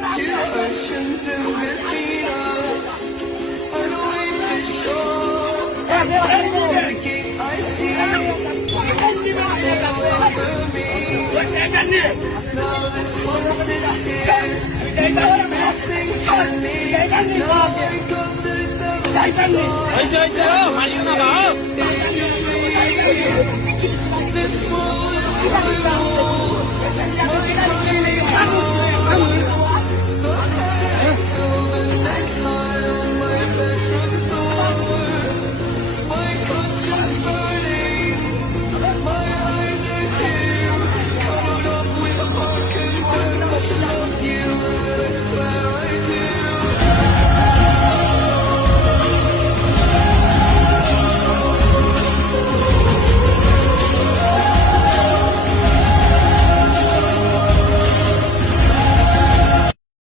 oceans in between us. I know life is short. The gate I see. For me. Now this one sits here. Missing Sunny. Now I got the devil's This world is cruel. My tiny house. The echo the next time on my bedroom door. My conscience burning. My eyes are tear. Covered up with bark and dirt. I love you and I swear